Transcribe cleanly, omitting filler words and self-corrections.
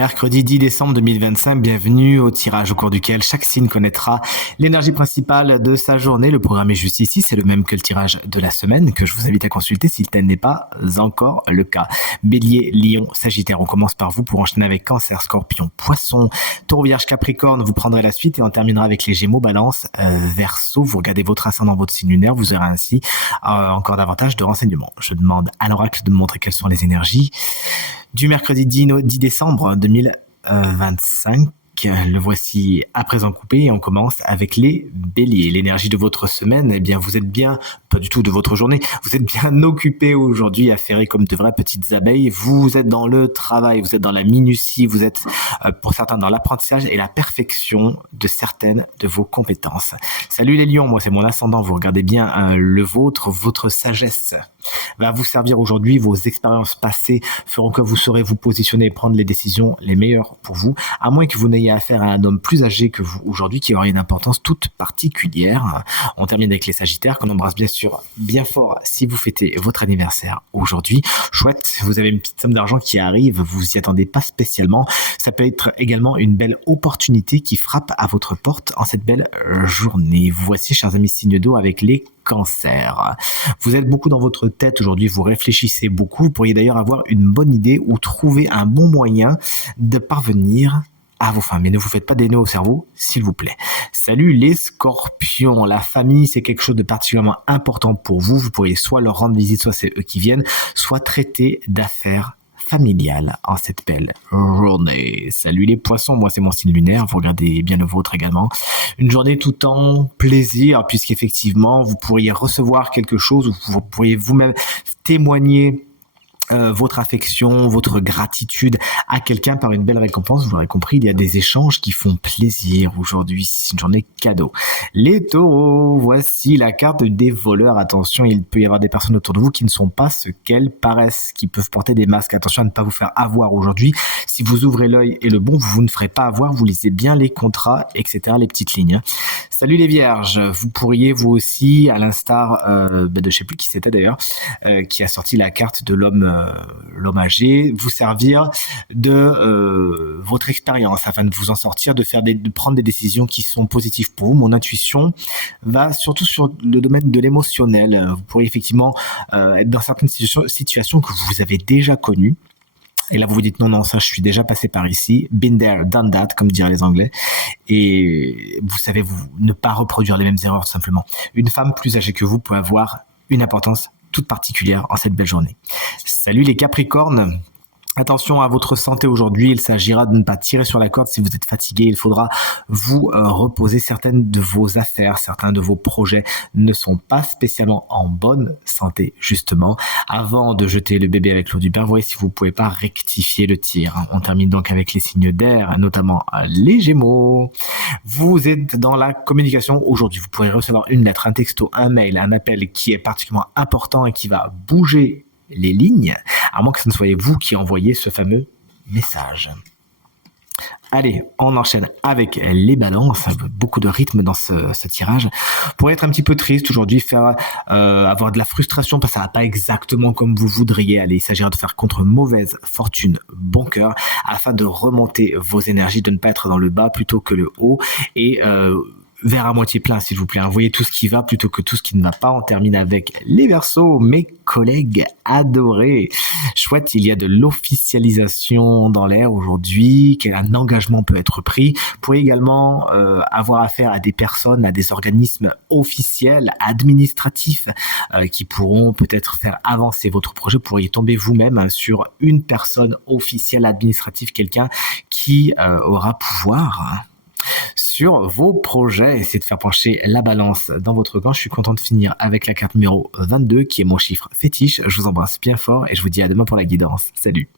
Mercredi 10 décembre 2025, bienvenue au tirage au cours duquel chaque signe connaîtra l'énergie principale de sa journée. Le programme est juste ici, c'est le même que le tirage de la semaine que je vous invite à consulter si tel n'est pas encore le cas. Bélier, Lion, Sagittaire, on commence par vous pour enchaîner avec Cancer, Scorpion, Poisson, Taureau, Vierge, Capricorne, vous prendrez la suite et on terminera avec les Gémeaux, Balance, Verseau. Vous regardez votre ascendant, votre signe lunaire, vous aurez ainsi encore davantage de renseignements. Je demande à l'oracle de me montrer quelles sont les énergies du mercredi 10 décembre 2025. Le voici à présent coupé et on commence avec les béliers. L'énergie de votre semaine, eh bien, vous êtes bien, pas du tout de votre journée, vous êtes bien occupés aujourd'hui à ferrer comme de vraies petites abeilles. Vous êtes dans le travail, vous êtes dans la minutie, vous êtes pour certains dans l'apprentissage et la perfection de certaines de vos compétences. Salut les lions, moi c'est mon ascendant, vous regardez bien le vôtre, votre sagesse va vous servir aujourd'hui. Vos expériences passées feront que vous saurez vous positionner et prendre les décisions les meilleures pour vous, à moins que vous n'ayez affaire à un homme plus âgé que vous aujourd'hui qui aura une importance toute particulière. On termine avec les Sagittaires qu'on embrasse bien sûr bien fort si vous fêtez votre anniversaire aujourd'hui. Chouette, vous avez une petite somme d'argent qui arrive, vous y attendez pas spécialement. Ça peut être également une belle opportunité qui frappe à votre porte en cette belle journée. Vous voici, chers amis signe d'eau, avec les Cancer. Vous êtes beaucoup dans votre tête aujourd'hui, vous réfléchissez beaucoup. Vous pourriez d'ailleurs avoir une bonne idée ou trouver un bon moyen de parvenir à vos fins. Mais ne vous faites pas des nœuds au cerveau, s'il vous plaît. Salut les Scorpions. La famille, c'est quelque chose de particulièrement important pour vous. Vous pourriez soit leur rendre visite, soit c'est eux qui viennent, soit traiter d'affaires familiale en cette belle journée. Salut les poissons, moi c'est mon signe lunaire, vous regardez bien le vôtre également. Une journée tout en plaisir, puisqu'effectivement vous pourriez recevoir quelque chose ou vous pourriez vous-même témoigner votre affection, votre gratitude à quelqu'un par une belle récompense. Vous l'aurez compris, il y a des échanges qui font plaisir aujourd'hui. C'est une journée cadeau. Les taureaux, voici la carte des voleurs. Attention, il peut y avoir des personnes autour de vous qui ne sont pas ce qu'elles paraissent, qui peuvent porter des masques. Attention à ne pas vous faire avoir aujourd'hui. Si vous ouvrez l'œil et le bon, vous ne ferez pas avoir. Vous lisez bien les contrats, etc., les petites lignes. Salut les vierges. Vous pourriez vous aussi, à l'instar de je sais plus qui c'était d'ailleurs, qui a sorti la carte de l'homme âgé, vous servir de votre expérience afin de vous en sortir, de prendre des décisions qui sont positives pour vous. Mon intuition va surtout sur le domaine de l'émotionnel. Vous pourriez effectivement être dans certaines situations que vous avez déjà connues. Et là, vous vous dites, non, ça, je suis déjà passé par ici. Been there, done that, comme diraient les Anglais. Et vous savez, ne pas reproduire les mêmes erreurs, tout simplement. Une femme plus âgée que vous peut avoir une importance toute particulière en cette belle journée. Salut les Capricornes. Attention à votre santé aujourd'hui, il s'agira de ne pas tirer sur la corde si vous êtes fatigué. Il faudra vous reposer. Certaines de vos affaires, certains de vos projets ne sont pas spécialement en bonne santé, justement. Avant de jeter le bébé avec l'eau du bain, voyez si vous ne pouvez pas rectifier le tir. On termine donc avec les signes d'air, notamment les Gémeaux. Vous êtes dans la communication aujourd'hui. Vous pourrez recevoir une lettre, un texto, un mail, un appel qui est particulièrement important et qui va bouger les lignes, à moins que ce ne soit vous qui envoyez ce fameux message. Allez, on enchaîne avec les balances. Beaucoup de rythme dans ce tirage. Pour être un petit peu triste aujourd'hui, avoir de la frustration parce que ça va pas exactement comme vous voudriez aller. Il s'agira de faire contre mauvaise fortune, bon cœur, afin de remonter vos énergies, de ne pas être dans le bas plutôt que le haut et verre à moitié plein, s'il vous plaît. Voyez tout ce qui va plutôt que tout ce qui ne va pas. On termine avec les Verseaux, mes collègues adorés. Chouette, il y a de l'officialisation dans l'air aujourd'hui, qu'un engagement peut être pris. Vous pourriez également avoir affaire à des personnes, à des organismes officiels, administratifs, qui pourront peut-être faire avancer votre projet. Vous pourriez tomber vous-même sur une personne officielle, administrative, quelqu'un qui aura pouvoir sur vos projets. Essayez de faire pencher la balance dans votre camp. Je suis content de finir avec la carte numéro 22 qui est mon chiffre fétiche. Je vous embrasse bien fort et je vous dis à demain pour la guidance. Salut!